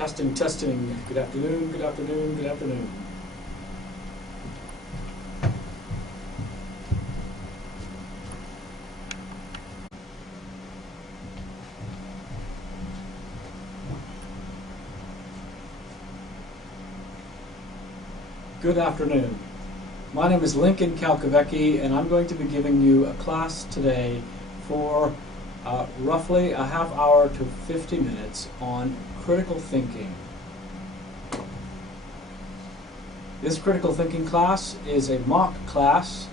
Testing, testing. Good afternoon, good afternoon, good afternoon. Good afternoon. My name is Lincoln Calcavecchi, and I'm going to be giving you a class today for roughly a half hour to 50 minutes on critical thinking. This critical thinking class is a mock class.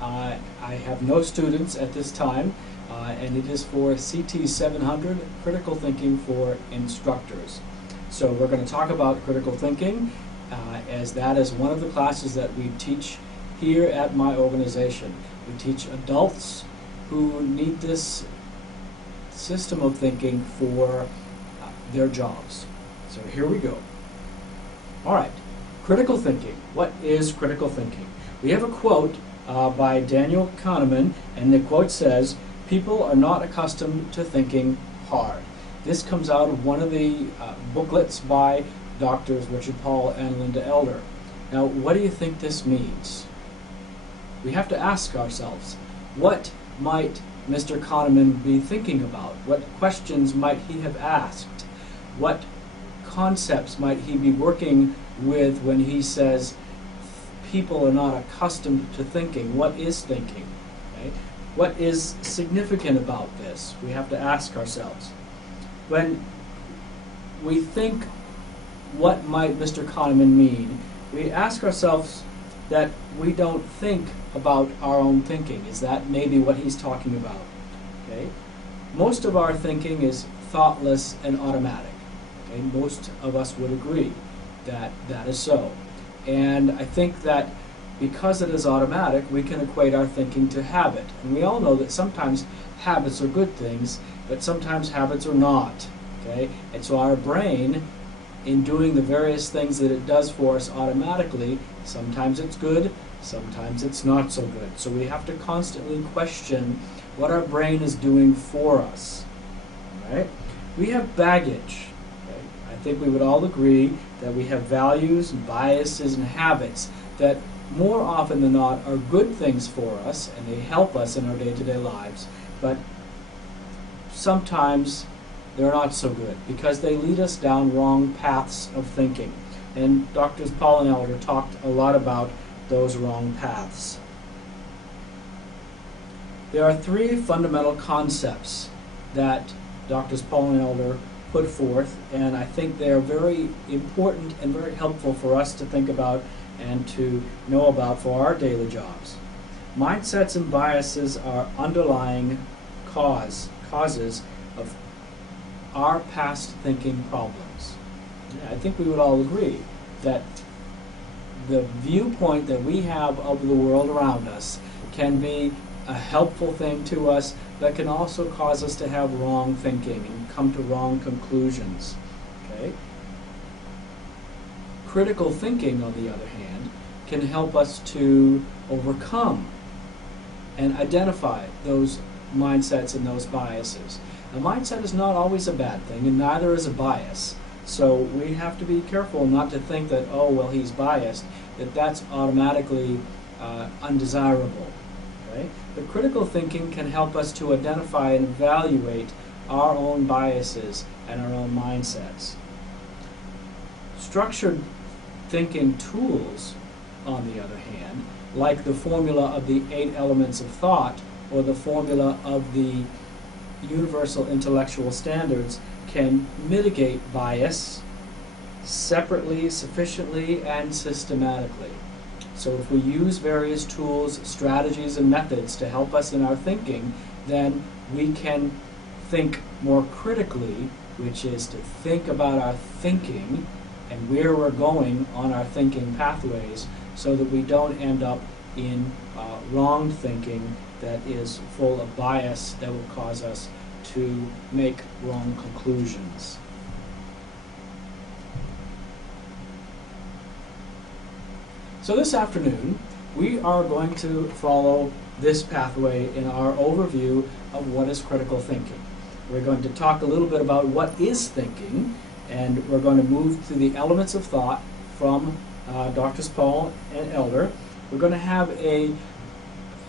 I have no students at this time, and it is for CT700 Critical Thinking for instructors. So we're going to talk about critical thinking, as that is one of the classes that we teach here at my organization. We teach adults who need this system of thinking for their jobs. So here we go. All right, critical thinking. What is critical thinking? We have a quote by Daniel Kahneman, and the quote says, "People are not accustomed to thinking hard." This comes out of one of the booklets by Doctors Richard Paul and Linda Elder. Now, what do you think this means? We have to ask ourselves, what might Mr. Kahneman be thinking about? What questions might he have asked? What concepts might he be working with when he says people are not accustomed to thinking? What is thinking? Okay? What is significant about this? We have to ask ourselves. When we think, what might Mr. Kahneman mean? We ask ourselves that we don't think about our own thinking. Is that maybe what he's talking about? Okay? Most of our thinking is thoughtless and automatic. Okay? Most of us would agree that that is so. And I think that because it is automatic, we can equate our thinking to habit. And we all know that sometimes habits are good things, but sometimes habits are not. Okay? And so our brain, in doing the various things that it does for us automatically, sometimes it's good, sometimes it's not so good. So we have to constantly question what our brain is doing for us. All right? We have baggage. Okay? I think we would all agree that we have values and biases and habits that more often than not are good things for us, and they help us in our day-to-day lives, but sometimes they're not so good because they lead us down wrong paths of thinking. And Drs. Paul and Elder talked a lot about those wrong paths. There are three fundamental concepts that Drs. Paul and Elder put forth, and I think they are very important and very helpful for us to think about and to know about for our daily jobs. Mindsets and biases are underlying causes of our past thinking problems. I think we would all agree that the viewpoint that we have of the world around us can be a helpful thing to us, but can also cause us to have wrong thinking and come to wrong conclusions. Okay? Critical thinking, on the other hand, can help us to overcome and identify those mindsets and those biases. A mindset is not always a bad thing, and neither is a bias. So we have to be careful not to think that, oh, well, he's biased, that that's automatically undesirable. Okay? But critical thinking can help us to identify and evaluate our own biases and our own mindsets. Structured thinking tools, on the other hand, like the formula of the 8 elements of thought or the formula of the universal intellectual standards, can mitigate bias separately, sufficiently, and systematically. So if we use various tools, strategies, and methods to help us in our thinking, then we can think more critically, which is to think about our thinking and where we're going on our thinking pathways, so that we don't end up in wrong thinking that is full of bias that will cause us to make wrong conclusions. So this afternoon, we are going to follow this pathway in our overview of what is critical thinking. We're going to talk a little bit about what is thinking, And we're going to move to the elements of thought from Drs. Paul and Elder. We're going to have a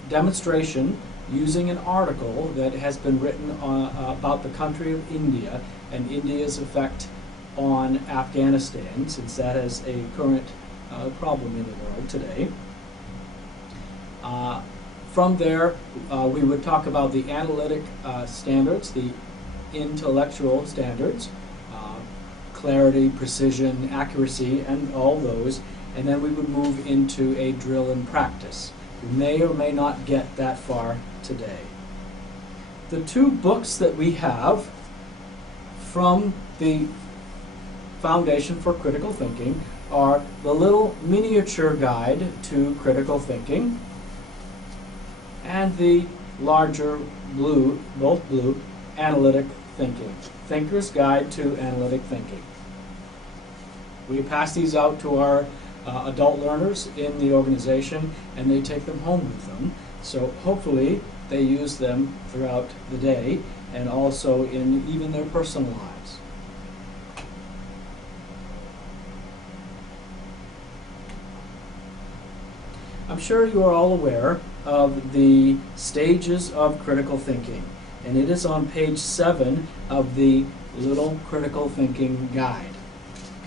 demonstration using an article that has been written about the country of India and India's effect on Afghanistan, since that is a current problem in the world today. From there, we would talk about the analytic standards, the intellectual standards, clarity, precision, accuracy, and all those, and then we would move into a drill and practice. We may or may not get that far today. The two books that we have from the Foundation for Critical Thinking are the little miniature guide to critical thinking and the larger blue, both blue, analytic thinking. Thinker's Guide to Analytic Thinking. We pass these out to our adult learners in the organization, and they take them home with them. So hopefully they use them throughout the day and also in even their personal lives. I'm sure you are all aware of the stages of critical thinking, and it is on page 7 of the little critical thinking guide.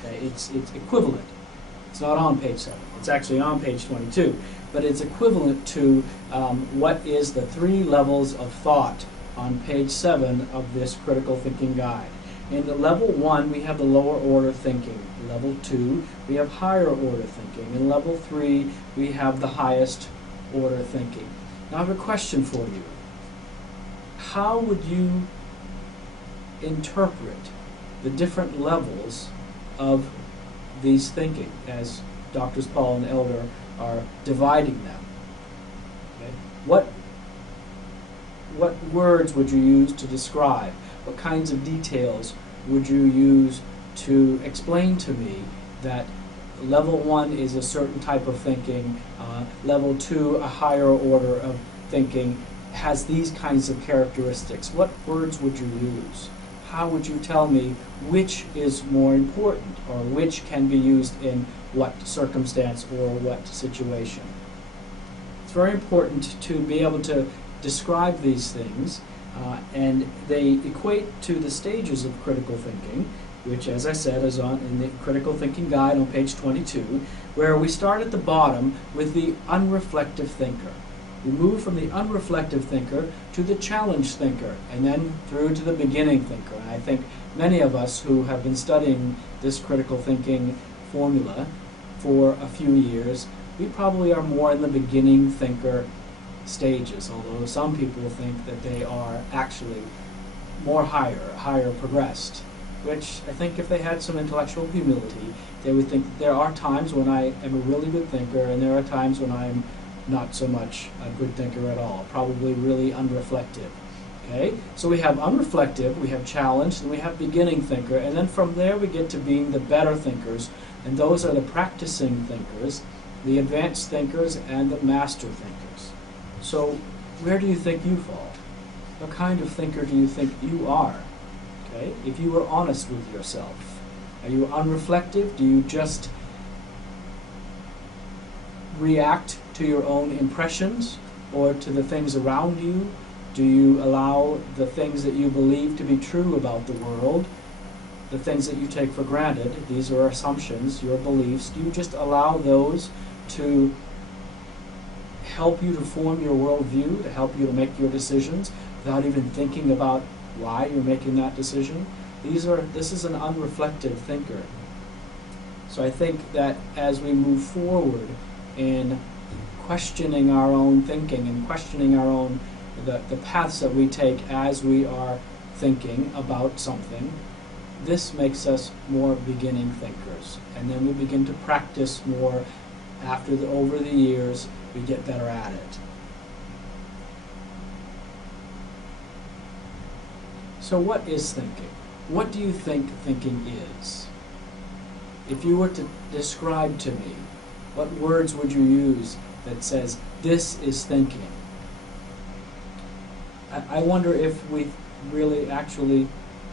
Okay, it's equivalent. It's not on page 7. It's actually on page 22, but it's equivalent to what is the 3 levels of thought on page 7 of this critical thinking guide. In the level 1, we have the lower order thinking. Level 2, we have higher order thinking. In level 3, we have the highest order thinking. Now I have a question for you. How would you interpret the different levels of these thinking as Drs. Paul and Elder are dividing them? Okay. What words would you use to describe? What kinds of details would you use to explain to me that level 1 is a certain type of thinking, level 2 a higher order of thinking has these kinds of characteristics? What words would you use? How would you tell me which is more important, or which can be used in what circumstance or what situation? It's very important to be able to describe these things, and they equate to the stages of critical thinking, which, as I said, is in the Critical Thinking Guide on page 22, where we start at the bottom with the unreflective thinker. We move from the unreflective thinker to the challenge thinker, and then through to the beginning thinker. And I think many of us who have been studying this critical thinking formula for a few years, we probably are more in the beginning thinker stages, although some people think that they are actually more higher progressed, which I think if they had some intellectual humility, they would think that there are times when I am a really good thinker, and there are times when I'm not so much a good thinker at all, probably really unreflective. Okay, so we have unreflective, we have challenged, and we have beginning thinker, and then from there we get to being the better thinkers, and those are the practicing thinkers, the advanced thinkers, and the master thinkers. So where do you think you fall? What kind of thinker do you think you are? Okay, if you were honest with yourself, are you unreflective? Do you just react to your own impressions or to the things around you? Do you allow the things that you believe to be true about the world, the things that you take for granted, these are assumptions, your beliefs, do you just allow those to help you to form your worldview, to help you to make your decisions without even thinking about why you're making that decision? This is an unreflective thinker. So I think that as we move forward in questioning our own thinking and questioning our own the paths that we take as we are thinking about something, this makes us more beginning thinkers. And then we begin to practice more over the years, we get better at it. So what is thinking? What do you think thinking is? If you were to describe to me, what words would you use that says, this is thinking? I wonder if we really actually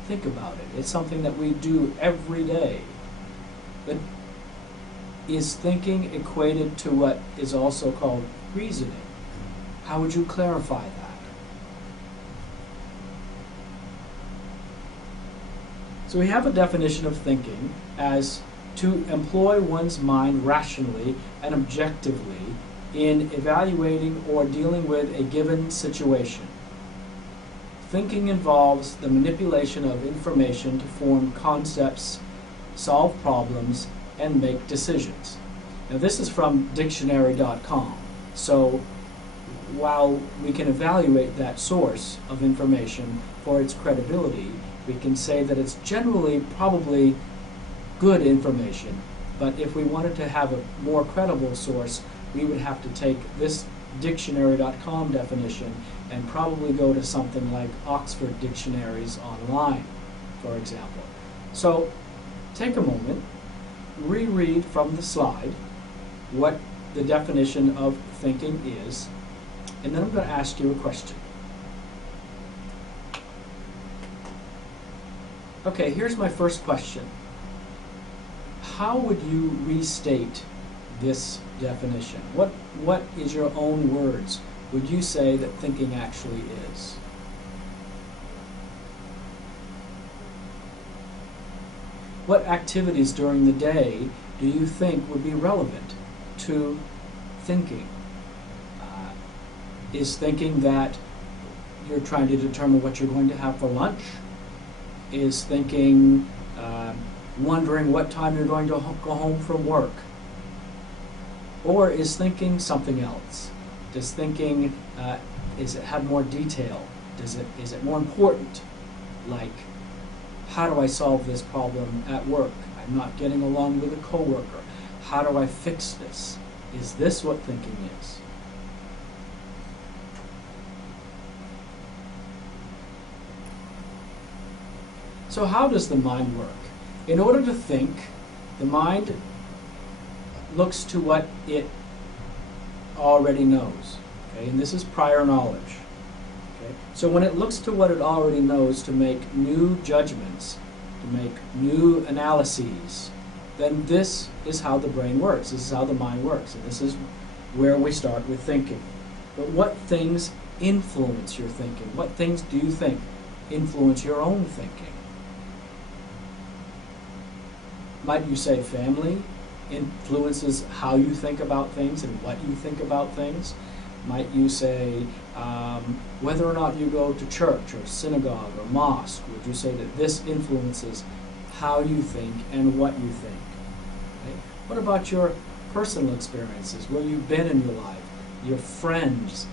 think about it. It's something that we do every day. But is thinking equated to what is also called reasoning? How would you clarify that? So we have a definition of thinking as to employ one's mind rationally and objectively in evaluating or dealing with a given situation. Thinking involves the manipulation of information to form concepts, solve problems, and make decisions. Now this is from dictionary.com. So while we can evaluate that source of information for its credibility, we can say that it's generally probably good information, but if we wanted to have a more credible source, we would have to take this dictionary.com definition and probably go to something like Oxford Dictionaries Online, for example. So take a moment, reread from the slide what the definition of thinking is, and then I'm going to ask you a question. Okay, here's my first question. How would you restate this definition? What is your own words would you say that thinking actually is? What activities during the day do you think would be relevant to thinking? Is thinking that you're trying to determine what you're going to have for lunch? Is thinking wondering what time you're going to go home from work? Or is thinking something else? Does thinking, is it have more detail? Is it more important? Like, how do I solve this problem at work? I'm not getting along with a coworker. How do I fix this? Is this what thinking is? So how does the mind work? In order to think, the mind looks to what it already knows. Okay? And this is prior knowledge. Okay? So when it looks to what it already knows to make new judgments, to make new analyses, then this is how the brain works. This is how the mind works. And this is where we start with thinking. But what things influence your thinking? What things do you think influence your own thinking? Might you say family influences how you think about things and what you think about things? Might you say whether or not you go to church or synagogue or mosque? Would you say that this influences how you think and what you think? Okay? What about your personal experiences, where you've been in your life, your friends,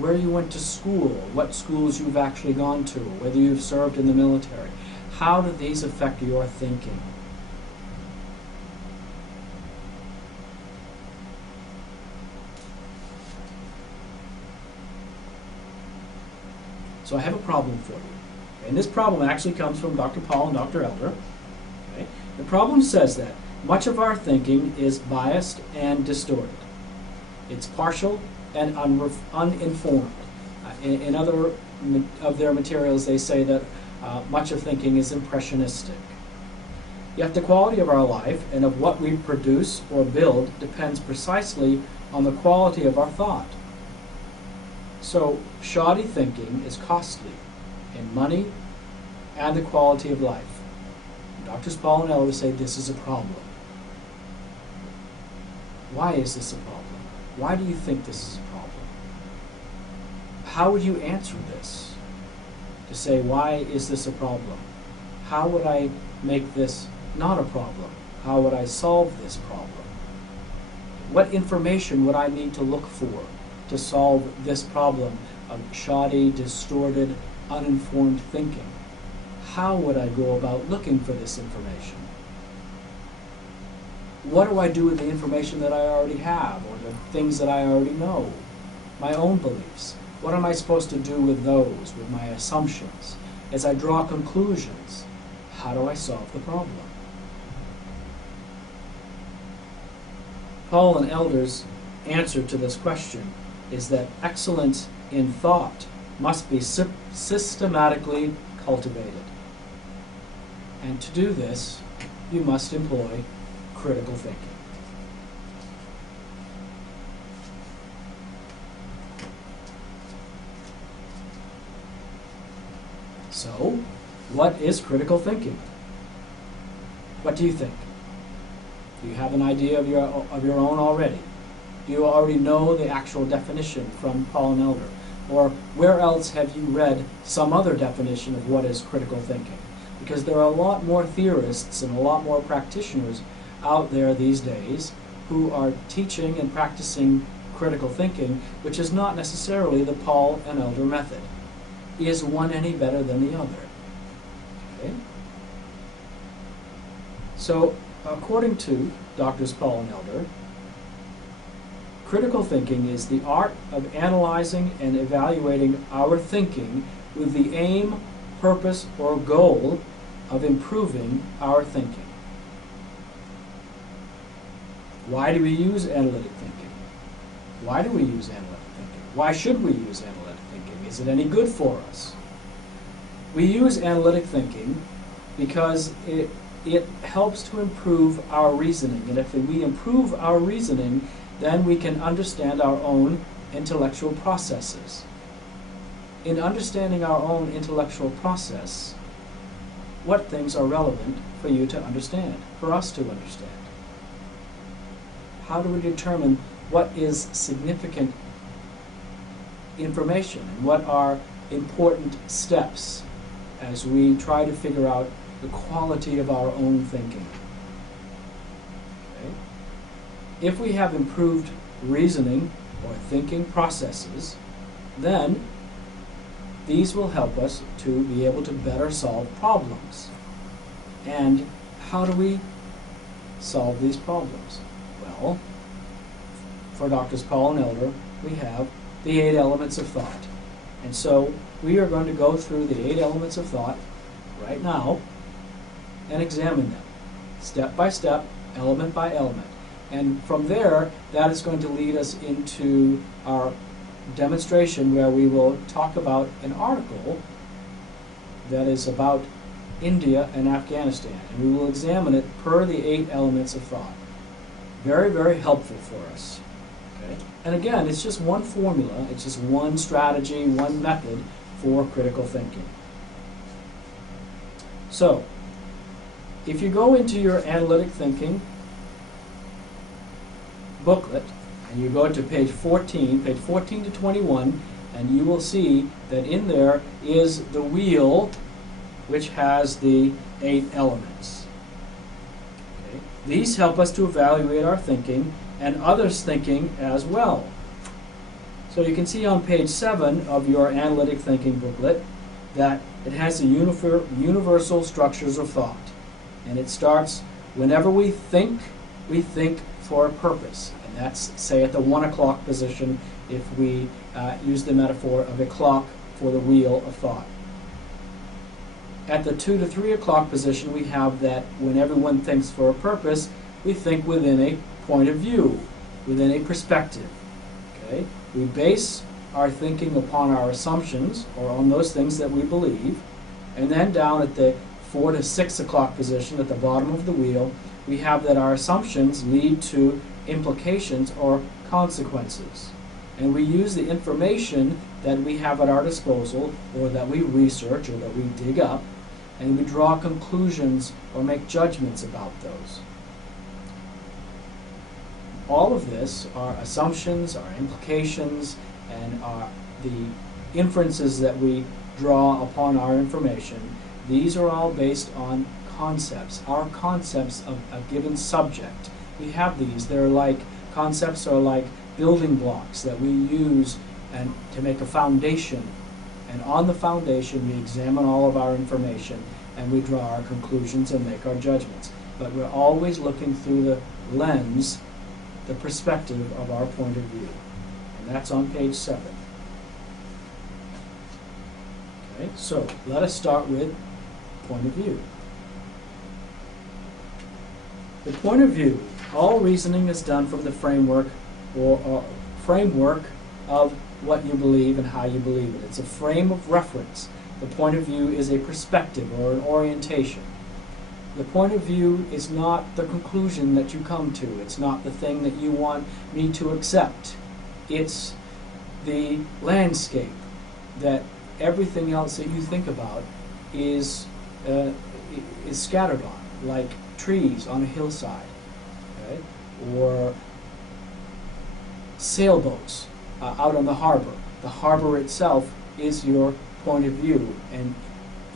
where you went to school, what schools you've actually gone to, whether you've served in the military? How do these affect your thinking? So I have a problem for you. And this problem actually comes from Dr. Paul and Dr. Elder. Okay? The problem says that much of our thinking is biased and distorted. It's partial and uninformed. In other of their materials, they say that much of thinking is impressionistic. Yet the quality of our life and of what we produce or build depends precisely on the quality of our thought. So shoddy thinking is costly in money and the quality of life. Drs. Paul and Elder say this is a problem. Why is this a problem? Why do you think this is a problem? How would you answer this? To say, why is this a problem? How would I make this not a problem? How would I solve this problem? What information would I need to look for to solve this problem of shoddy, distorted, uninformed thinking? How would I go about looking for this information? What do I do with the information that I already have, or the things that I already know? My own beliefs. What am I supposed to do with those, with my assumptions? As I draw conclusions, how do I solve the problem? Paul and Elder's answer to this question is that excellence in thought must be systematically cultivated. And to do this, you must employ critical thinking. So, what is critical thinking? What do you think? Do you have an idea of your own already? Do you already know the actual definition from Paul and Elder? Or where else have you read some other definition of what is critical thinking? Because there are a lot more theorists and a lot more practitioners out there these days who are teaching and practicing critical thinking, which is not necessarily the Paul and Elder method. Is one any better than the other? Okay? So, according to Drs. Paul and Elder, critical thinking is the art of analyzing and evaluating our thinking with the aim, purpose, or goal of improving our thinking. Why do we use analytic thinking? Why do we use analytic thinking? Why should we use analytic thinking? Is it any good for us? We use analytic thinking because it helps to improve our reasoning. And if we improve our reasoning, then we can understand our own intellectual processes. In understanding our own intellectual process, what things are relevant for you to understand, for us to understand? How do we determine what is significant information and what are important steps as we try to figure out the quality of our own thinking? Okay. If we have improved reasoning or thinking processes, then these will help us to be able to better solve problems. And how do we solve these problems? Well, for Drs. Paul and Elder, we have the 8 elements of thought. And so we are going to go through the 8 elements of thought right now and examine them, step by step, element by element. And from there, that is going to lead us into our demonstration where we will talk about an article that is about India and Afghanistan. And we will examine it per the 8 elements of thought. Very, very helpful for us. Okay? And again, it's just one formula, it's just one strategy, one method for critical thinking. So, if you go into your analytic thinking booklet, and you go to page 14 to 21, and you will see that in there is the wheel which has the 8 elements. Okay. These help us to evaluate our thinking and others' thinking as well. So you can see on page 7 of your analytic thinking booklet that it has the universal structures of thought. And it starts, whenever we think for a purpose. And that's, say, at the 1 o'clock position if we use the metaphor of a clock for the wheel of thought. At the 2 to 3 o'clock position, we have that when everyone thinks for a purpose, we think within a point of view, within a perspective. Okay? We base our thinking upon our assumptions or on those things that we believe. And then down at the 4 to 6 o'clock position at the bottom of the wheel, we have that our assumptions lead to implications or consequences. And we use the information that we have at our disposal, or that we research, or that we dig up, and we draw conclusions or make judgments about those. All of this are assumptions, are implications, and are the inferences that we draw upon our information. These are all based on concepts, our concepts of a given subject. We have these. They're like, concepts are like building blocks that we use and to make a foundation. And on the foundation, we examine all of our information and we draw our conclusions and make our judgments. But we're always looking through the lens, the perspective of our point of view. And that's on page 7. Okay, so let us start with point of view. The point of view, all reasoning is done from the framework of what you believe and how you believe it. It's a frame of reference. The point of view is a perspective or an orientation. The point of view is not the conclusion that you come to. It's not the thing that you want me to accept. It's the landscape that everything else that you think about is scattered on, like trees on a hillside, okay? Or sailboats out on the harbor. The harbor itself is your point of view, and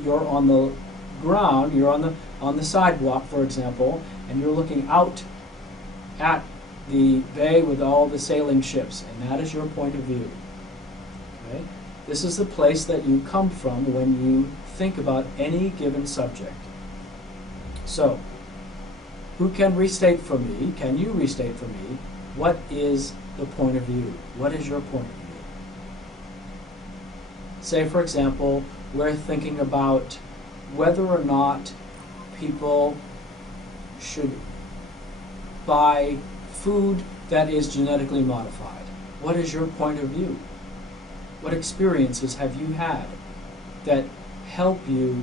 you're on the ground, you're on the sidewalk, for example, and you're looking out at the bay with all the sailing ships, and that is your point of view. Okay? This is the place that you come from when you think about any given subject. So, who can restate for me, can you restate for me, what is the point of view? What is your point of view? Say, for example, we're thinking about whether or not people should buy food that is genetically modified. What is your point of view? What experiences have you had that help you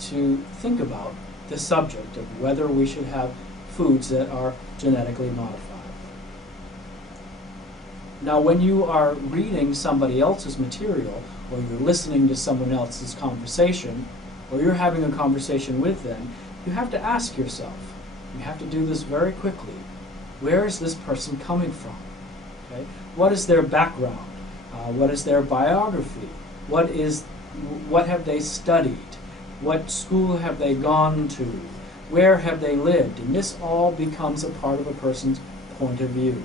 to think about the subject of whether we should have foods that are genetically modified? Now, when you are reading somebody else's material, or you're listening to someone else's conversation, or you're having a conversation with them, you have to ask yourself, you have to do this very quickly, where is this person coming from? Okay? What is their background? What is their biography? What have they studied? What school have they gone to? Where have they lived? And this all becomes a part of a person's point of view.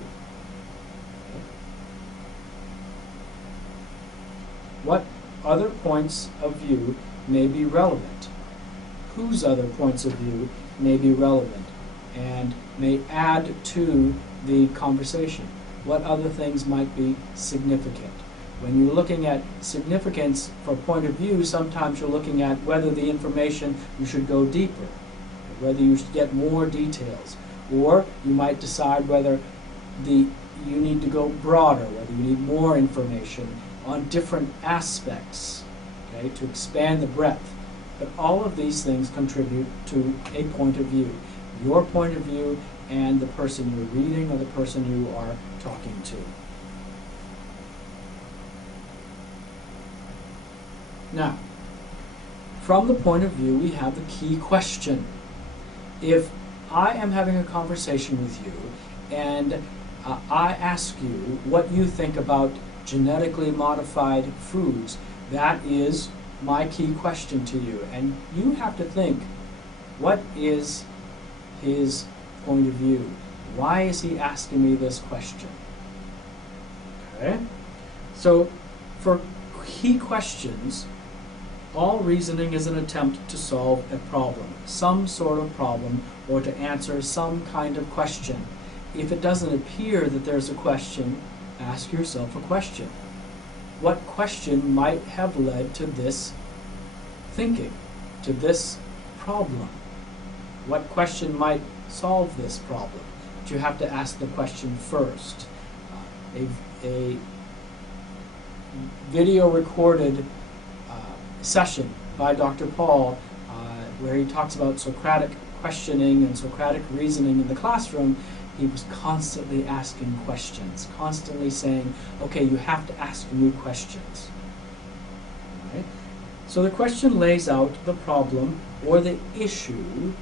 What other points of view may be relevant? Whose other points of view may be relevant and may add to the conversation? What other things might be significant? When you're looking at significance for point of view, sometimes you're looking at whether the information, you should go deeper, whether you should get more details, or you might decide whether you need to go broader, whether you need more information on different aspects, okay, to expand the breadth. But all of these things contribute to a point of view. Your point of view and the person you're reading or the person you are talking to. Now, from the point of view, we have the key question. If I am having a conversation with you and I ask you what you think about genetically modified foods, that is my key question to you. And you have to think, what is his point of view? Why is he asking me this question? Okay? So, for key questions, all reasoning is an attempt to solve a problem, some sort of problem, or to answer some kind of question. If it doesn't appear that there's a question, ask yourself a question. What question might have led to this thinking, to this problem? What question might solve this problem? But you have to ask the question first. A video recorded session by Dr. Paul where he talks about Socratic questioning and Socratic reasoning in the classroom. He was constantly asking questions, constantly saying, okay, you have to ask new questions. Right? So the question lays out the problem or the issue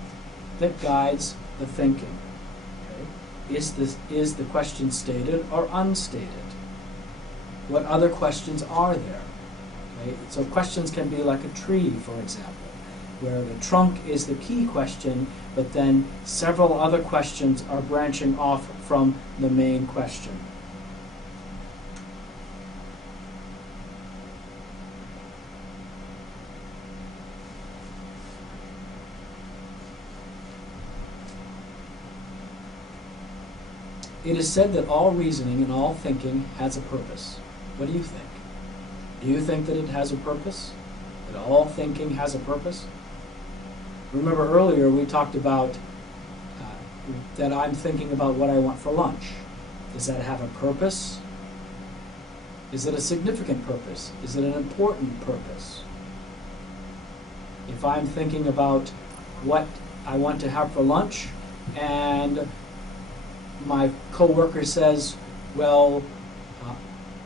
that guides the thinking. Okay? Is the question stated or unstated? What other questions are there? Okay? So questions can be like a tree, for example, where the trunk is the key question, but then several other questions are branching off from the main question. It is said that all reasoning and all thinking has a purpose. What do you think? Do you think that it has a purpose? That all thinking has a purpose? Remember earlier we talked about that I'm thinking about what I want for lunch. Does that have a purpose? Is it a significant purpose? Is it an important purpose? If I'm thinking about what I want to have for lunch, and my coworker says, well,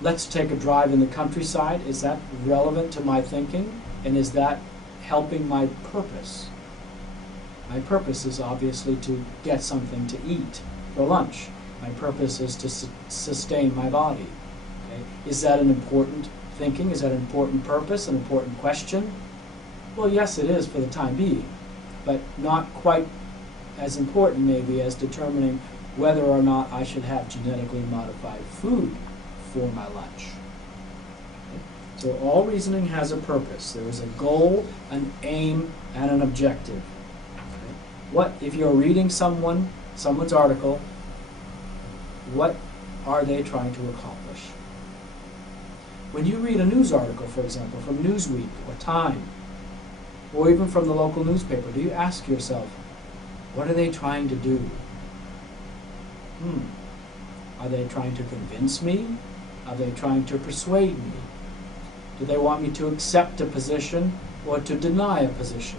let's take a drive in the countryside, is that relevant to my thinking? And is that helping my purpose? My purpose is obviously to get something to eat for lunch. My purpose is to sustain my body. Okay? Is that an important thinking? Is that an important purpose, an important question? Well, yes, it is for the time being, but not quite as important maybe as determining whether or not I should have genetically modified food for my lunch. Okay? So all reasoning has a purpose. There is a goal, an aim, and an objective. Okay? What, if you're reading someone's article, what are they trying to accomplish? When you read a news article, for example, from Newsweek or Time, or even from the local newspaper, do you ask yourself, what are they trying to do? Are they trying to convince me? Are they trying to persuade me? Do they want me to accept a position or to deny a position?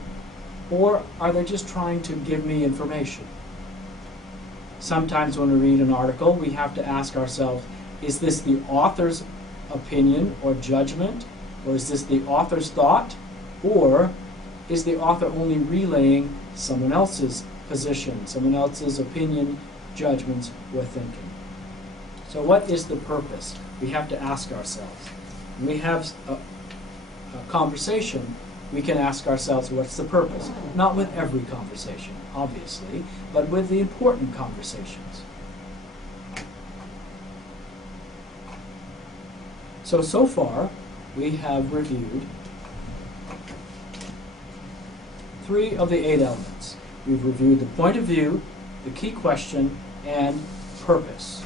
Or are they just trying to give me information? Sometimes when we read an article, we have to ask ourselves, is this the author's opinion or judgment? Or is this the author's thought? Or is the author only relaying someone else's position, someone else's opinion, judgments, or thinking? So what is the purpose? We have to ask ourselves. When we have a conversation, we can ask ourselves, what's the purpose? Not with every conversation, obviously, but with the important conversations. So far, we have reviewed 3 of the 8 elements. We've reviewed the point of view, the key question, and purpose.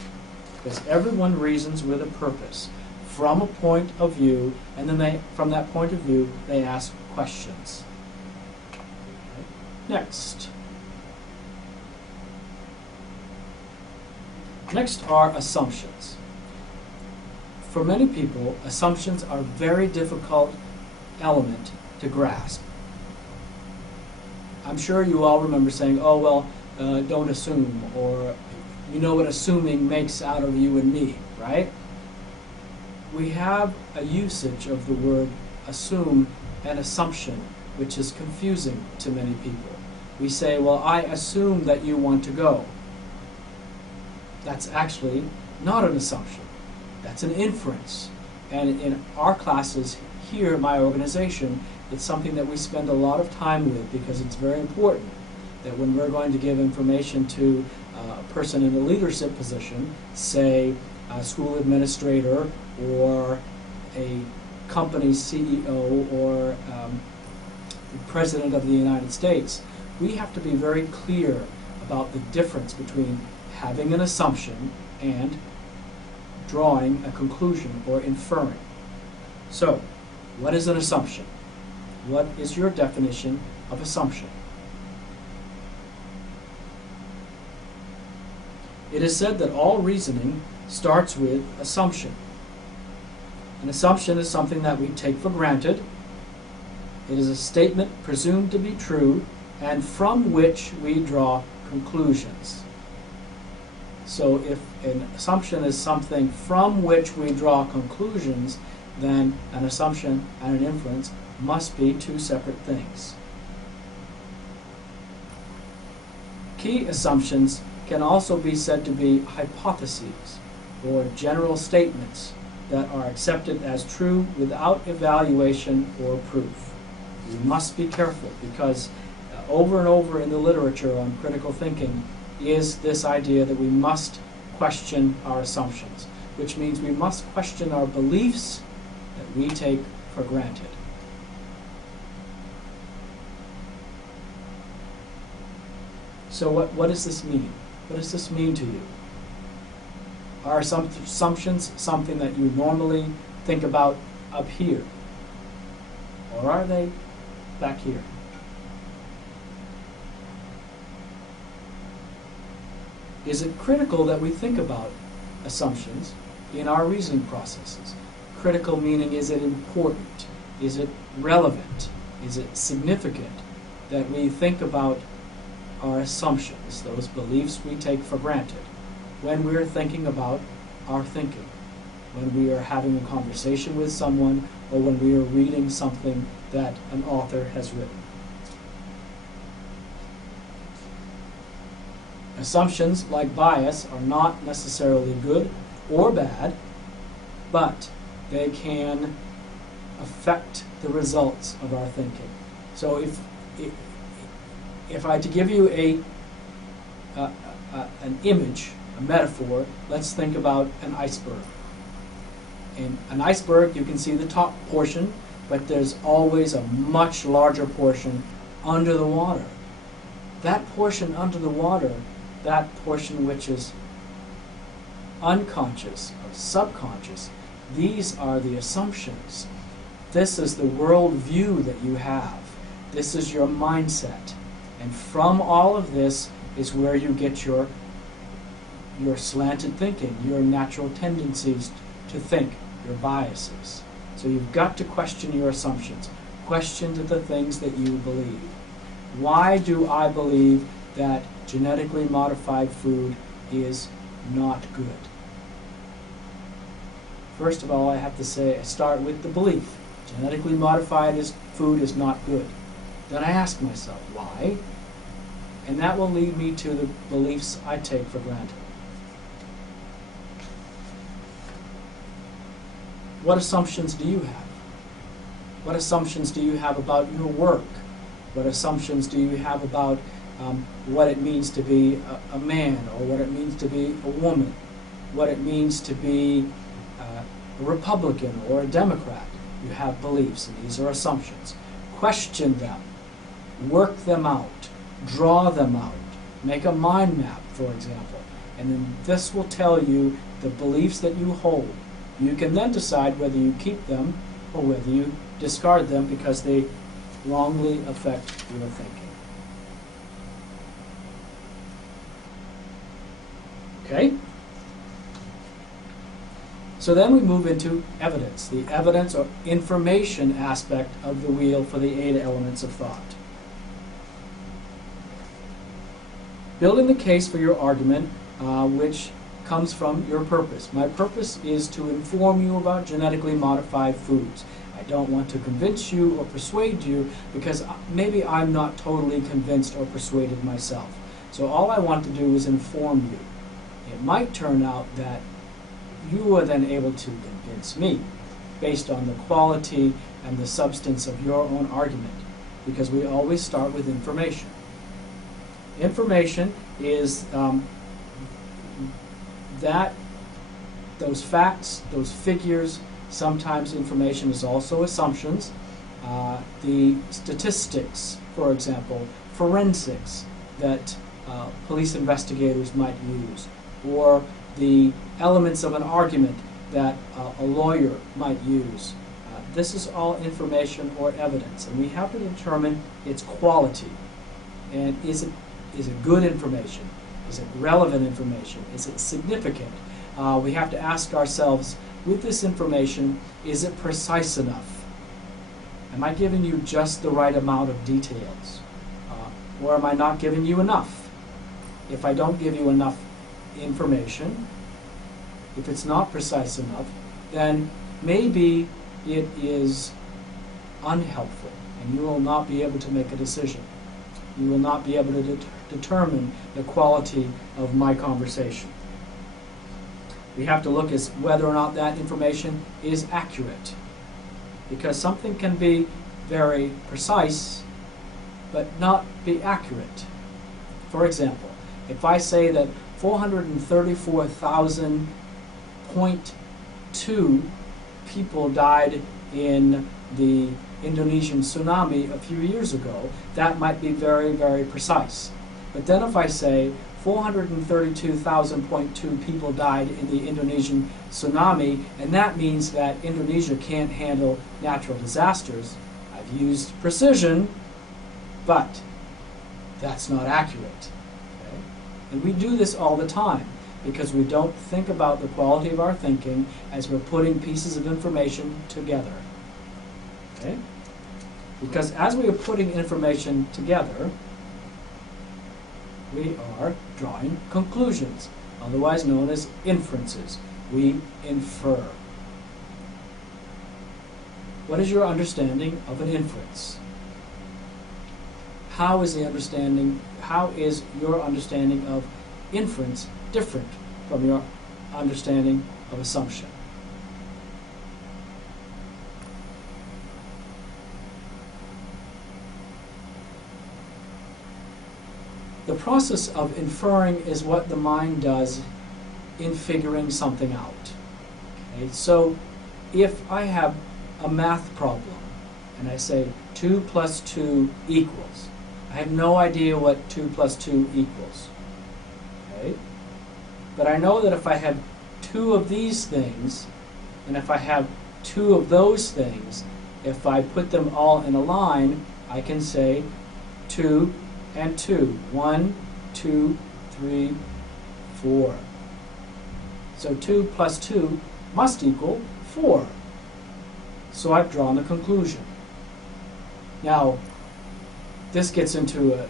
Because everyone reasons with a purpose from a point of view, and then from that point of view, they ask questions. Okay. Next are assumptions. For many people, assumptions are a very difficult element to grasp. I'm sure you all remember saying, oh, well, don't assume, or you know what assuming makes out of you and me, right? We have a usage of the word assume and assumption, which is confusing to many people. We say, well, I assume that you want to go. That's actually not an assumption. That's an inference. And in our classes here at my organization, it's something that we spend a lot of time with because it's very important that when we're going to give information to a person in a leadership position, say a school administrator or a company's CEO or the President of the United States, we have to be very clear about the difference between having an assumption and drawing a conclusion or inferring. So, what is an assumption? What is your definition of assumption? It is said that all reasoning starts with assumption. An assumption is something that we take for granted. It is a statement presumed to be true and from which we draw conclusions. So if an assumption is something from which we draw conclusions, then an assumption and an inference must be 2 separate things. Key assumptions can also be said to be hypotheses or general statements that are accepted as true without evaluation or proof. We must be careful because over and over in the literature on critical thinking is this idea that we must question our assumptions, which means we must question our beliefs that we take for granted. So what does this mean? What does this mean to you? Are assumptions something that you normally think about up here? Or are they back here? Is it critical that we think about assumptions in our reasoning processes? Critical meaning, is it important? Is it relevant? is it significant that we think about our assumptions, those beliefs we take for granted, when we're thinking about our thinking, when we are having a conversation with someone, or when we are reading something that an author has written? Assumptions, like bias, are not necessarily good or bad, but they can affect the results of our thinking. So if I had to give you an image, a metaphor, let's think about an iceberg. In an iceberg, you can see the top portion, but there's always a much larger portion under the water. That portion under the water, that portion which is unconscious or subconscious, these are the assumptions. This is the world view that you have. This is your mindset. And from all of this is where you get your slanted thinking, your natural tendencies to think, your biases. So you've got to question your assumptions. Question the things that you believe. Why do I believe that genetically modified food is not good? First of all, I have to say, I start with the belief. Genetically modified food is not good. Then I ask myself, why? And that will lead me to the beliefs I take for granted. What assumptions do you have? What assumptions do you have about your work? What assumptions do you have about what it means to be a man, or what it means to be a woman? What it means to be a Republican or a Democrat? You have beliefs, and these are assumptions. Question them. Work them out. Draw them out. Make a mind map, for example. And then this will tell you the beliefs that you hold. You can then decide whether you keep them or whether you discard them because they wrongly affect your thinking. Okay? So then we move into evidence, the evidence or information aspect of the wheel for the 8 elements of thought. Building the case for your argument, which comes from your purpose. My purpose is to inform you about genetically modified foods. I don't want to convince you or persuade you because maybe I'm not totally convinced or persuaded myself. So all I want to do is inform you. It might turn out that you are then able to convince me based on the quality and the substance of your own argument, because we always start with information. Information is those facts, those figures. Sometimes information is also assumptions. The statistics, for example, forensics that police investigators might use, or the elements of an argument that a lawyer might use. This is all information or evidence, and we have to determine its quality. And is it good information? Is it relevant information? Is it significant? We have to ask ourselves, with this information, is it precise enough? Am I giving you just the right amount of details? Or am I not giving you enough? If I don't give you enough information, if it's not precise enough, then maybe it is unhelpful, and you will not be able to make a decision. You will not be able to determine the quality of my conversation. We have to look at whether or not that information is accurate, because something can be very precise but not be accurate. For example, if I say that 434,000.2 people died in the Indonesian tsunami a few years ago, that might be very, very precise. But then if I say 432,000.2 people died in the Indonesian tsunami, and that means that Indonesia can't handle natural disasters, I've used precision, but that's not accurate. Okay? And we do this all the time because we don't think about the quality of our thinking as we're putting pieces of information together. Okay? Because as we are putting information together, we are drawing conclusions, otherwise known as inferences. We infer. What is your understanding of an inference? How is your understanding of inference different from your understanding of assumption? The process of inferring is what the mind does in figuring something out. Okay? So if I have a math problem and I say 2 plus 2 equals, I have no idea what 2 plus 2 equals. Okay? But I know that if I have 2 of these things, and if I have 2 of those things, if I put them all in a line, I can say 2 and 2. 1, 2, 3, 4. So 2 plus 2 must equal 4. So I've drawn the conclusion. Now, this gets into a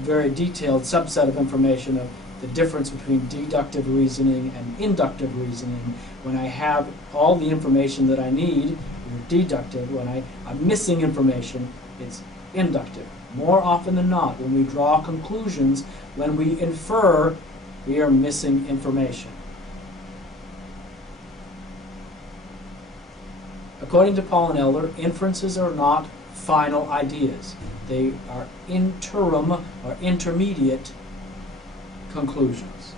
very detailed subset of information of the difference between deductive reasoning and inductive reasoning. When I have all the information that I need, or deductive. When I'm missing information, it's inductive. More often than not, when we draw conclusions, when we infer, we are missing information. According to Paul and Elder, inferences are not final ideas. They are interim or intermediate conclusions.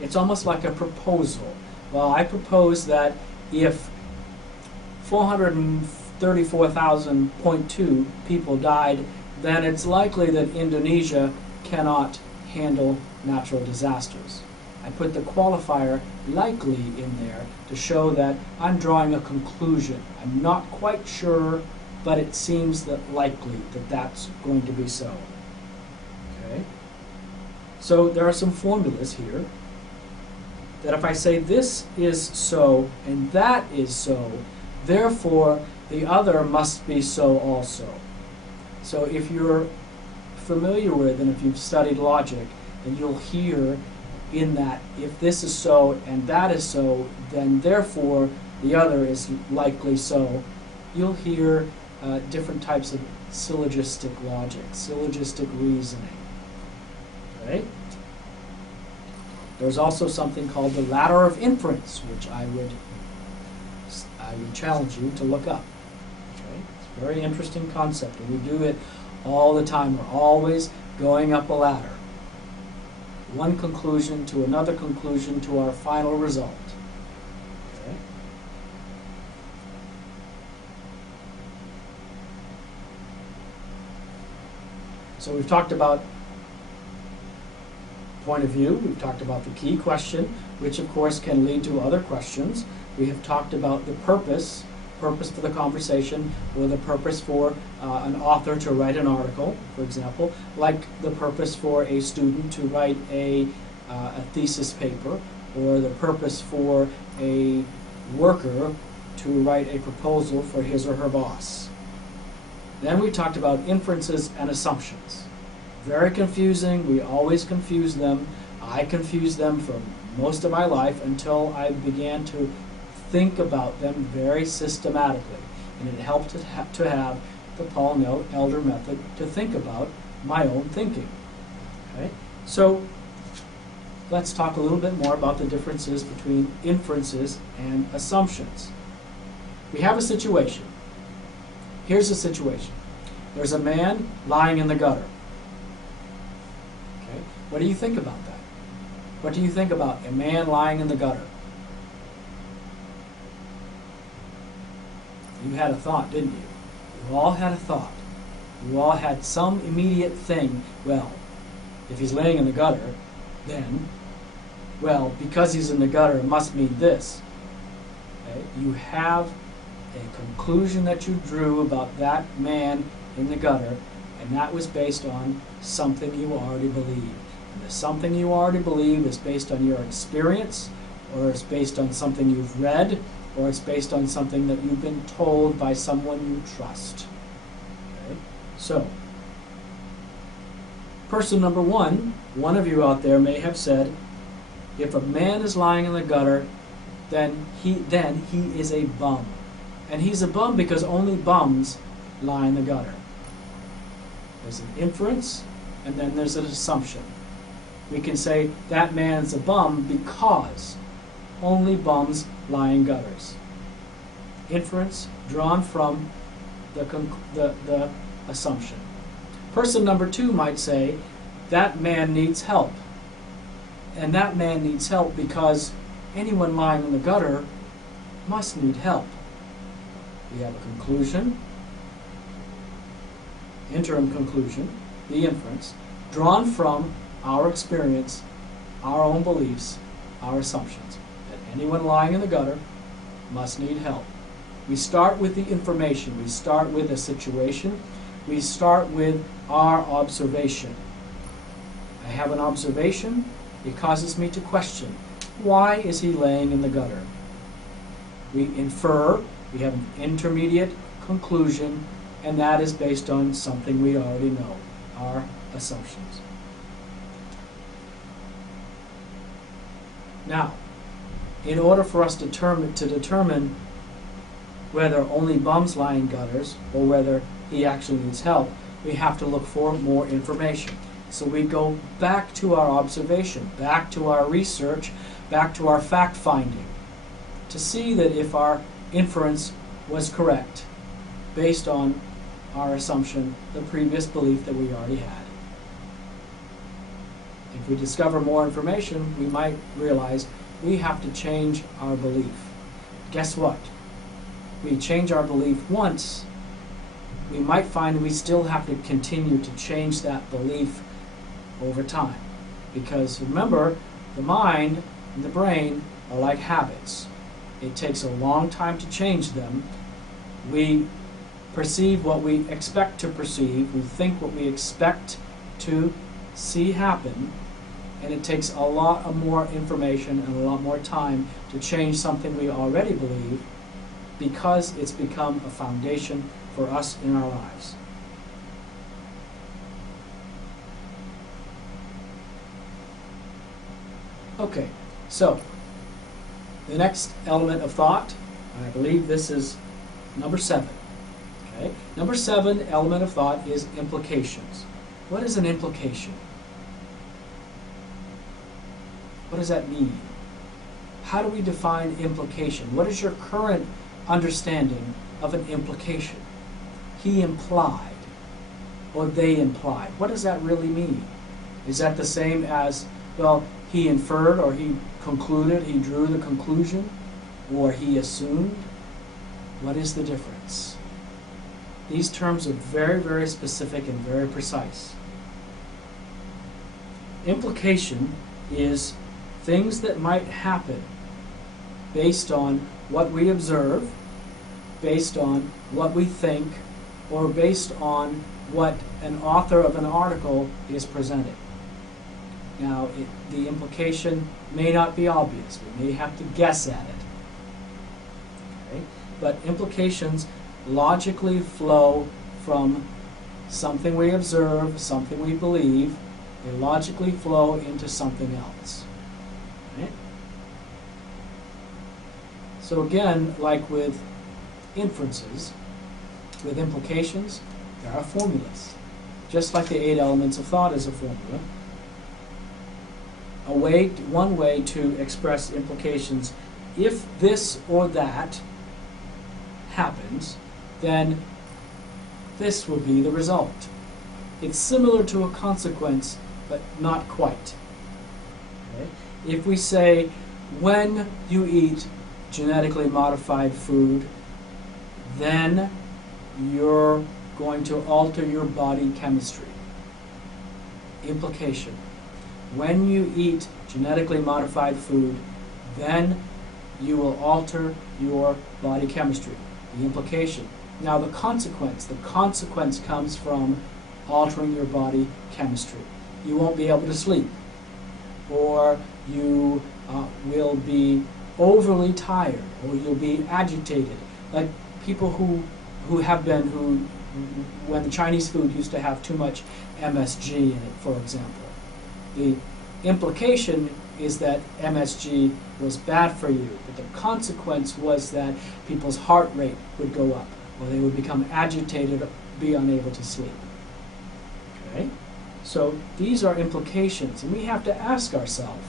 It's almost like a proposal. Well, I propose that if 434,000.2 people died, then it's likely that Indonesia cannot handle natural disasters. I put the qualifier likely in there to show that I'm drawing a conclusion. I'm not quite sure, but it seems that likely that that's going to be so. Okay? So there are some formulas here that if I say this is so and that is so, therefore the other must be so also. So if you're familiar with and if you've studied logic, then you'll hear in that if this is so and that is so, then therefore the other is likely so. You'll hear different types of syllogistic logic, syllogistic reasoning. Right? There's also something called the ladder of inference, which I would challenge you to look up. Okay? It's a very interesting concept, and we do it all the time. We're always going up a ladder. One conclusion to another conclusion to our final result. Okay? So we've talked about point of view, we've talked about the key question, which of course can lead to other questions. We have talked about the purpose for the conversation, or the purpose for an author to write an article, for example, like the purpose for a student to write a thesis paper, or the purpose for a worker to write a proposal for his or her boss. Then we talked about inferences and assumptions. Very confusing. We always confuse them. I confused them for most of my life until I began to think about them very systematically. And it helped to have the Paul and Elder method to think about my own thinking. Okay? So let's talk a little bit more about the differences between inferences and assumptions. We have a situation. Here's a situation. There's a man lying in the gutter. Okay? What do you think about that? What do you think about a man lying in the gutter? You had a thought, didn't you? You all had a thought. You all had some immediate thing. Well, if he's laying in the gutter, then, well, because he's in the gutter, it must mean this. Okay? You have a conclusion that you drew about that man in the gutter, and that was based on something you already believe. And the something you already believe is based on your experience, or it's based on something you've read, or it's based on something that you've been told by someone you trust. So, person number one of you out there may have said, if a man is lying in the gutter, then he is a bum. And he's a bum because only bums lie in the gutter. There's an inference, and then there's an assumption. We can say that man's a bum because only bums lie in gutters. Inference drawn from the assumption. Person number two might say, that man needs help. And that man needs help because anyone lying in the gutter must need help. We have a conclusion, interim conclusion, the inference, drawn from our experience, our own beliefs, our assumptions, that anyone lying in the gutter must need help. We start with the information. We start with a situation. We start with our observation. I have an observation. It causes me to question, why is he laying in the gutter? We infer. We have an intermediate conclusion, and that is based on something we already know, our assumptions. Now, in order for us to determine whether only bums lie in gutters or whether he actually needs help, we have to look for more information. So we go back to our observation, back to our research, back to our fact-finding to see that if our inference was correct based on our assumption, the previous belief that we already had. If we discover more information, we might realize we have to change our belief. Guess what? We change our belief once, we might find we still have to continue to change that belief over time. Because remember, the mind and the brain are like habits. It takes a long time to change them. We perceive what we expect to perceive. We think what we expect to see happen. And it takes a lot more information and a lot more time to change something we already believe because it's become a foundation for us in our lives. Okay, so the next element of thought, and I believe this is number 7. Okay? Number 7 element of thought is implications. What is an implication? What does that mean? How do we define implication? What is your current understanding of an implication? He implied, or they implied. What does that really mean? Is that the same as, well, he inferred, or he concluded, he drew the conclusion, or he assumed? What is the difference? These terms are very, very specific and very precise. Implication is things that might happen based on what we observe, based on what we think, or based on what an author of an article is presenting. Now, the implication may not be obvious. We may have to guess at it. Okay? But implications logically flow from something we observe, something we believe. They logically flow into something else. Okay? So again, like with inferences, with implications, there are formulas. Just like the 8 elements of thought is a formula. One way to express implications, if this or that happens, then this will be the result. It's similar to a consequence, but not quite. Okay? If we say, when you eat genetically modified food, then you're going to alter your body chemistry. Implication. When you eat genetically modified food, then you will alter your body chemistry. The implication. Now the consequence comes from altering your body chemistry. You won't be able to sleep, or you will be overly tired, or you'll be agitated. Like people who when the Chinese food used to have too much MSG in it, for example. The implication is that MSG was bad for you, but the consequence was that people's heart rate would go up, or they would become agitated, be unable to sleep. Okay? So these are implications, and we have to ask ourselves,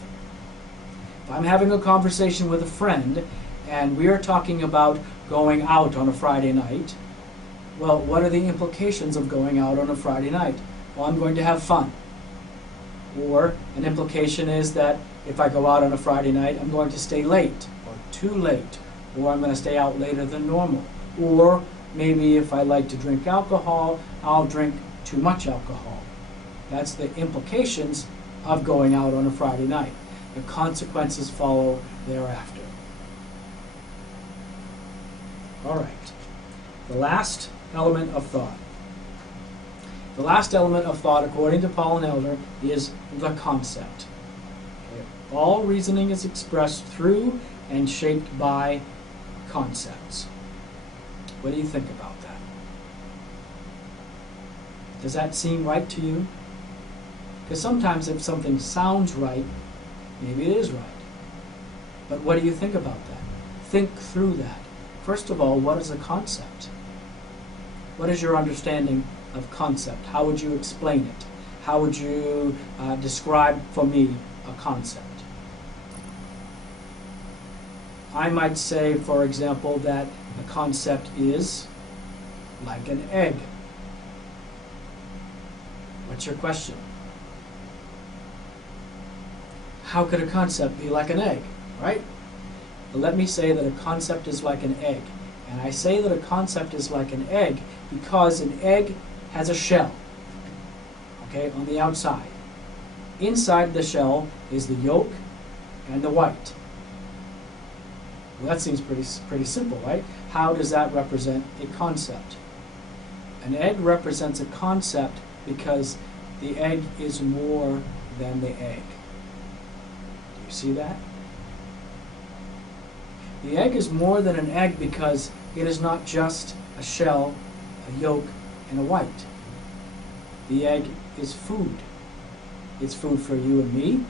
if I'm having a conversation with a friend, and we are talking about going out on a Friday night, well, what are the implications of going out on a Friday night? Well, I'm going to have fun. Or an implication is that if I go out on a Friday night, I'm going to stay late, or too late, or I'm going to stay out later than normal. Or maybe if I like to drink alcohol, I'll drink too much alcohol. That's the implications of going out on a Friday night. The consequences follow thereafter. All right. The last element of thought. The last element of thought, according to Paul and Elder, is the concept. Okay. All reasoning is expressed through and shaped by concepts. What do you think about that? Does that seem right to you? Because sometimes if something sounds right, maybe it is right. But what do you think about that? Think through that. First of all, what is a concept? What is your understanding of concept? How would you explain it? How would you describe for me a concept? I might say, for example, that a concept is like an egg. What's your question? How could a concept be like an egg, right? But let me say that a concept is like an egg. And I say that a concept is like an egg because an egg has a shell, okay, on the outside. Inside the shell is the yolk and the white. Well, that seems pretty simple, right? How does that represent a concept? An egg represents a concept because the egg is more than the egg. Do you see that? The egg is more than an egg because it is not just a shell, a yolk, and a white. The egg is food. It's food for you and me.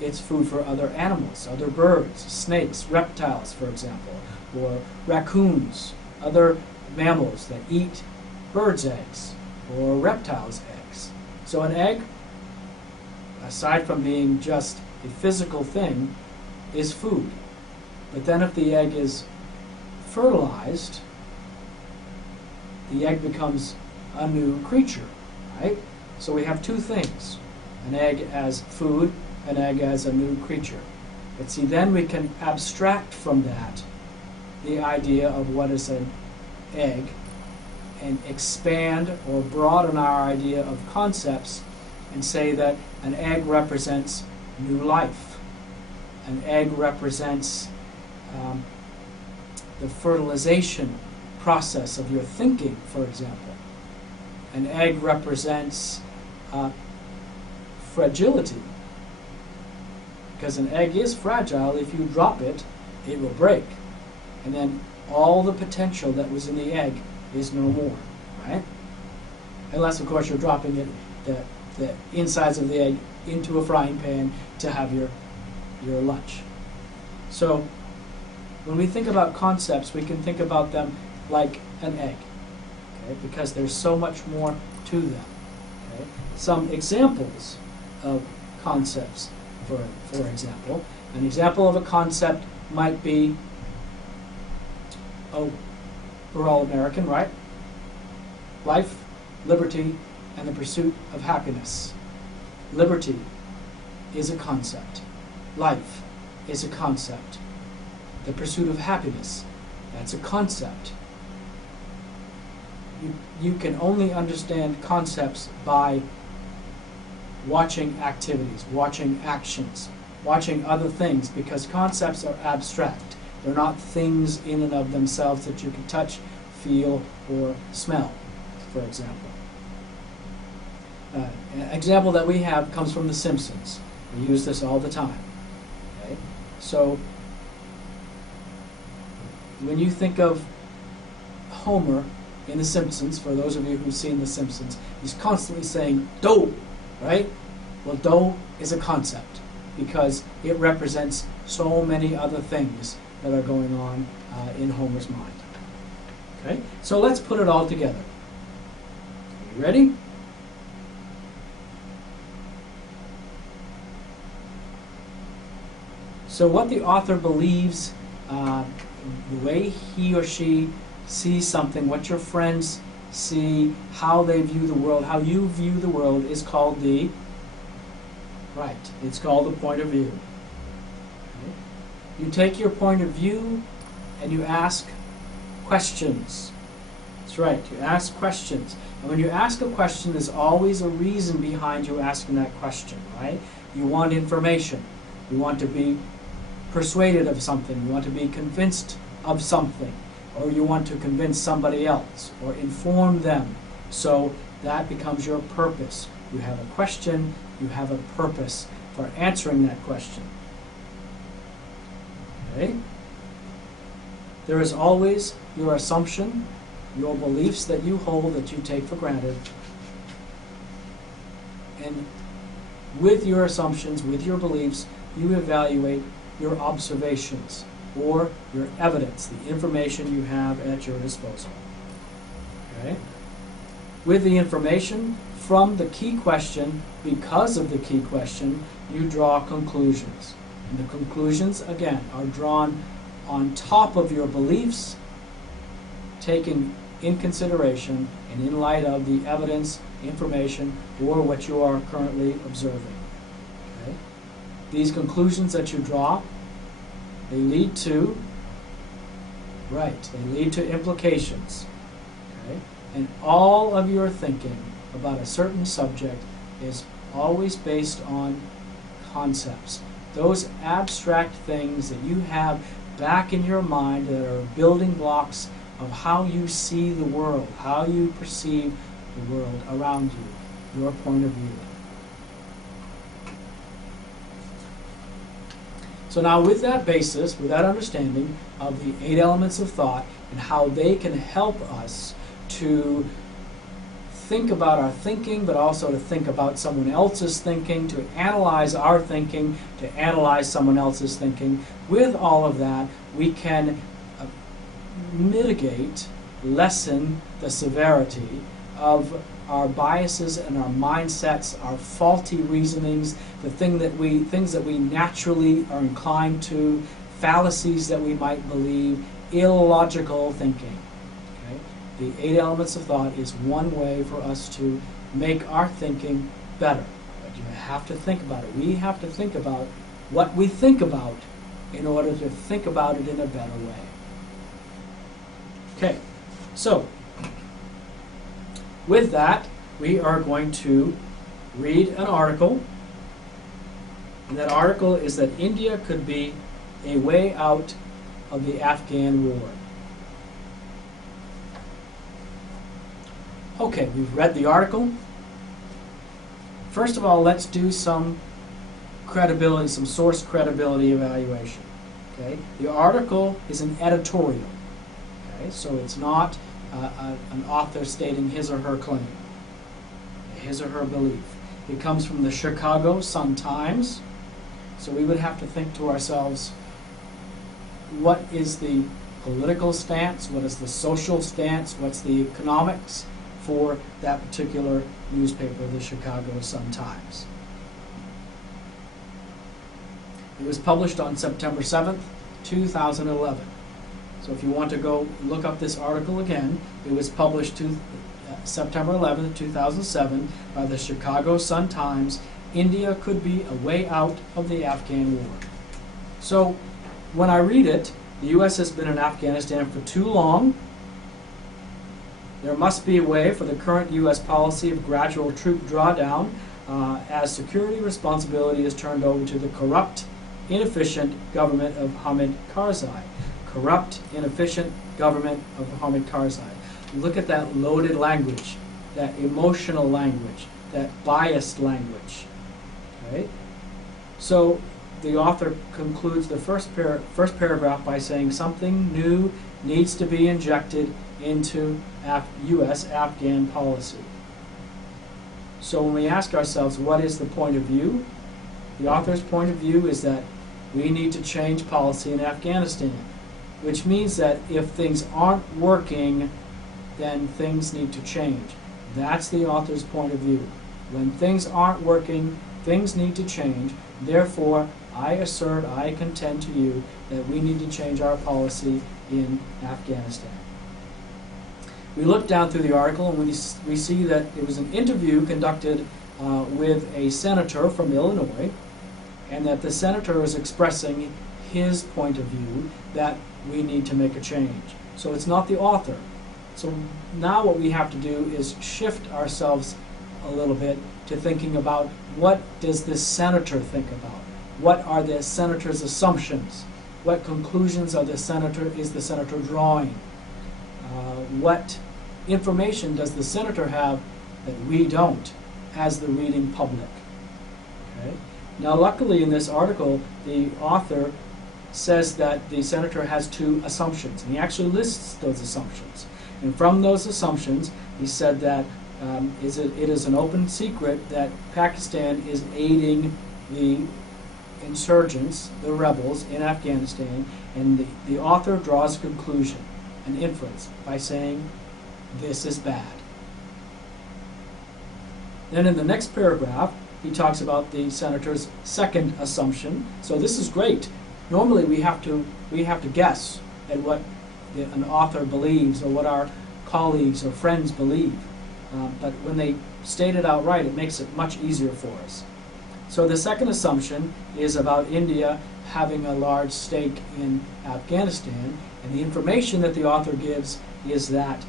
It's food for other animals, other birds, snakes, reptiles, for example, or raccoons, other mammals that eat birds' eggs or reptiles' eggs. So an egg, aside from being just a physical thing, is food. But then if the egg is fertilized, the egg becomes a new creature, right? So we have two things, an egg as food, an egg as a new creature. But see, then we can abstract from that the idea of what is an egg and expand or broaden our idea of concepts and say that an egg represents new life. An egg represents the fertilization process of your thinking, for example. An egg represents fragility, because an egg is fragile. If you drop it, it will break. And then all the potential that was in the egg is no more, right? Unless, of course, you're dropping it, the insides of the egg into a frying pan to have your lunch. So when we think about concepts, we can think about them like an egg, okay? Because there's so much more to them. Okay? Some examples of concepts, for example. An example of a concept might be, oh, we're all American, right? Life, liberty, and the pursuit of happiness. Liberty is a concept. Life is a concept. The pursuit of happiness, that's a concept. You can only understand concepts by watching activities, watching actions, watching other things, because concepts are abstract. They're not things in and of themselves that you can touch, feel, or smell, for example. An example that we have comes from The Simpsons. We use this all the time. Okay? So when you think of Homer in The Simpsons, for those of you who've seen The Simpsons, he's constantly saying dough, right? Well, dough is a concept because it represents so many other things that are going on in Homer's mind. Okay, so let's put it all together. Are you ready? So what the author believes, the way he or she sees something, what your friends see, how they view the world, how you view the world is called the, right, it's called the point of view. Okay. You take your point of view and you ask questions. That's right, you ask questions. And when you ask a question, there's always a reason behind you asking that question, right? You want information. You want to be persuaded of something. You want to be convinced of something. Or you want to convince somebody else or inform them. So that becomes your purpose. You have a question, you have a purpose for answering that question. Okay? There is always your assumption, your beliefs that you hold, that you take for granted. And with your assumptions, with your beliefs, you evaluate your observations or your evidence, the information you have at your disposal. Okay? With the information from the key question, because of the key question, you draw conclusions. And the conclusions, again, are drawn on top of your beliefs, taken in consideration and in light of the evidence, information, or what you are currently observing. Okay? These conclusions that you draw, they lead to, they lead to implications. Okay? And all of your thinking about a certain subject is always based on concepts. Those abstract things that you have back in your mind that are building blocks of how you see the world, how you perceive the world around you, your point of view. So now with that basis, with that understanding of the 8 elements of thought and how they can help us to think about our thinking, but also to think about someone else's thinking, to analyze our thinking, to analyze someone else's thinking, with all of that, we can mitigate, lessen the severity of our biases and our mindsets, our faulty reasonings, the things that we naturally are inclined to, fallacies that we might believe, illogical thinking. Okay? The 8 elements of thought is one way for us to make our thinking better. But you have to think about it. We have to think about what we think about in order to think about it in a better way. Okay, so with that, we are going to read an article. And that article is that India could be a way out of the Afghan war. Okay, we've read the article. First of all, let's do some credibility, some source credibility evaluation. Okay, the article is an editorial. Okay, so it's not an author stating his or her claim, his or her belief. It comes from the Chicago Sun-Times. So we would have to think to ourselves, what is the political stance? What is the social stance? What's the economics for that particular newspaper, the Chicago Sun-Times? It was published on September 7th, 2011. So if you want to go look up this article again, it was published September 11th, 2007 by the Chicago Sun-Times. India could be a way out of the Afghan war. So when I read it, the U.S. has been in Afghanistan for too long. There must be a way for the current U.S. policy of gradual troop drawdown as security responsibility is turned over to the corrupt, inefficient government of Hamid Karzai. Corrupt, inefficient government of Hamid Karzai. Look at that loaded language, that emotional language, that biased language. Okay? So the author concludes the first paragraph by saying something new needs to be injected into U.S. Afghan policy. So when we ask ourselves, what is the point of view? The author's point of view is that we need to change policy in Afghanistan, which means that if things aren't working, then things need to change. That's the author's point of view. When things aren't working, things need to change. Therefore, I contend to you that we need to change our policy in Afghanistan. We look down through the article and we see that it was an interview conducted with a senator from Illinois, and that the senator is expressing his point of view that we need to make a change. So it's not the author. So now what we have to do is shift ourselves a little bit to thinking about, what does this senator think about? What are the senator's assumptions? What conclusions is the senator drawing? What information does the senator have that we don't as the reading public? Okay? Now luckily in this article, the author says that the senator has two assumptions, and he actually lists those assumptions. And from those assumptions, he said that it is an open secret that Pakistan is aiding the insurgents, the rebels in Afghanistan, and the author draws a conclusion, an inference, by saying this is bad. Then in the next paragraph, he talks about the senator's second assumption. So this is great. Normally we have to guess at what an author believes or what our colleagues or friends believe. But when they state it outright, it makes it much easier for us. So the second assumption is about India having a large stake in Afghanistan, and the information that the author gives is that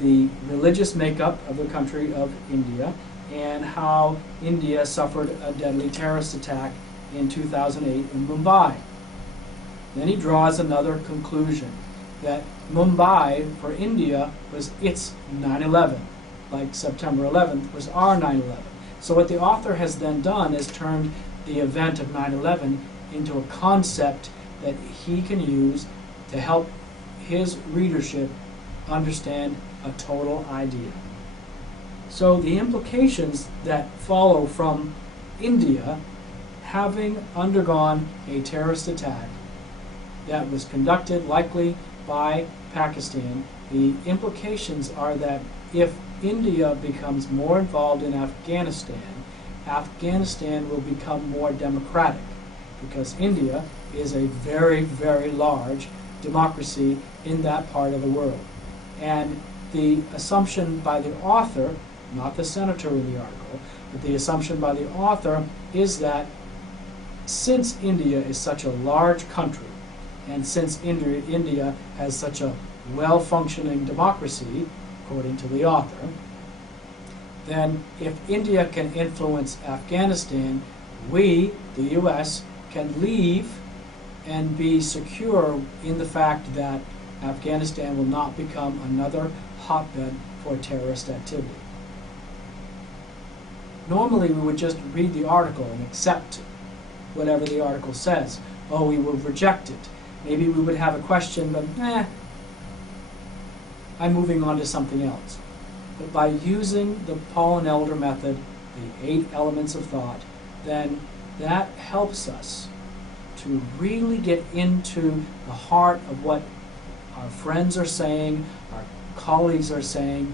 the religious makeup of the country of India, and how India suffered a deadly terrorist attack in 2008 in Mumbai. Then he draws another conclusion, that Mumbai for India was its 9/11, like September 11th was our 9/11. So what the author has then done is turned the event of 9/11 into a concept that he can use to help his readership understand a total idea. So the implications that follow from India having undergone a terrorist attack that was conducted likely by Pakistan, the implications are that if India becomes more involved in Afghanistan, Afghanistan will become more democratic, because India is a very, very large democracy in that part of the world. And the assumption by the author, not the senator in the article, but the assumption by the author is that since India is such a large country, and since India has such a well-functioning democracy, according to the author, then if India can influence Afghanistan, we, the U.S., can leave and be secure in the fact that Afghanistan will not become another hotbed for terrorist activity. Normally we would just read the article and accept whatever the article says. Oh, we would reject it. Maybe we would have a question, but I'm moving on to something else. But by using the Paul and Elder method, the 8 elements of thought, then that helps us to really get into the heart of what our friends are saying, our colleagues are saying,